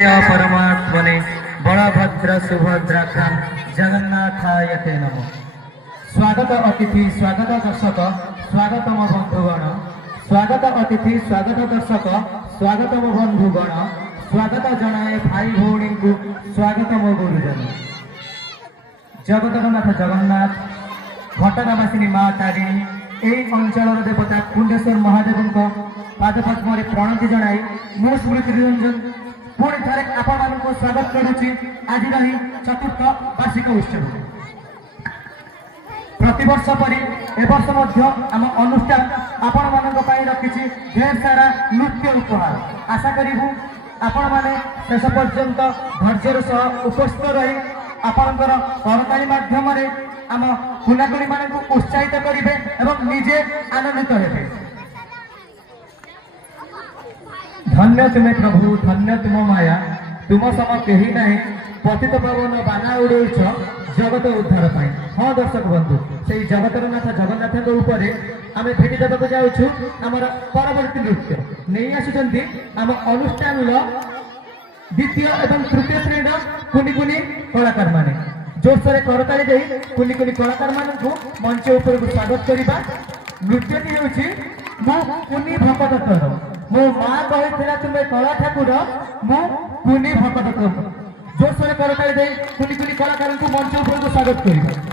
परमात्मने बलभद्र सुभद्राख्या जगन्नाथाय ते नमः। स्वागत अतिथि स्वागत दर्शक स्वागत मो बंधुगण स्वागत अतिथि स्वागत दर्शक स्वागत मो बंधुगण स्वागत जनाए भाई भौणी को स्वागत मो गुरुजन। जगतनाथ जगन्नाथ घटनावासिनी माँ तारिणी यही अंचल देवता कुंडेश्वर महादेव पादपद्म प्रणति जनाई मो स्मृति रंजन पुणी थे आपण को स्वागत करुच्ची आज ही चतुर्थ वार्षिक उत्सव। प्रतिवर्ष परी एवर्ष आम अनुष्ठान आपण मान रखी ढेर सारा नृत्य उपहार। आशा करूँ आपण मैंने शेष पर्यंत धैर्यर सह उपस्थित रही आपणकर करताली माध्यम आम कुनाकुनी मान उत्साहित करेंगे और निजे आनंदित हेबे। धन्य तुम्हें प्रभु धन्य तुम माया तुम सम कही ना पतित पवन बाना उड़े जगत उद्धार पाई। हाँ दर्शक बंधु से जगतरनाथ जगन्नाथ आम भेटी देवाक जाऊँ आमर परवर्ती नृत्य नहीं आसुच्च आम अनुष्ठान द्वितीय एवं तृतीय श्रेणी कुनी कुनी कलाकार माने जोरसोर करताली दे कुनी कुनी कलाकार मानू मंच उपर स्वागत करवा। नृत्यटी हूँ मो कुनी भकतर मो माँ कही तुम्हें कला ठाकुर मो कुनी भकतर जोरसोर करताली दे कुनी कुनी कलाकार को मंच उपर स्वागत करवा।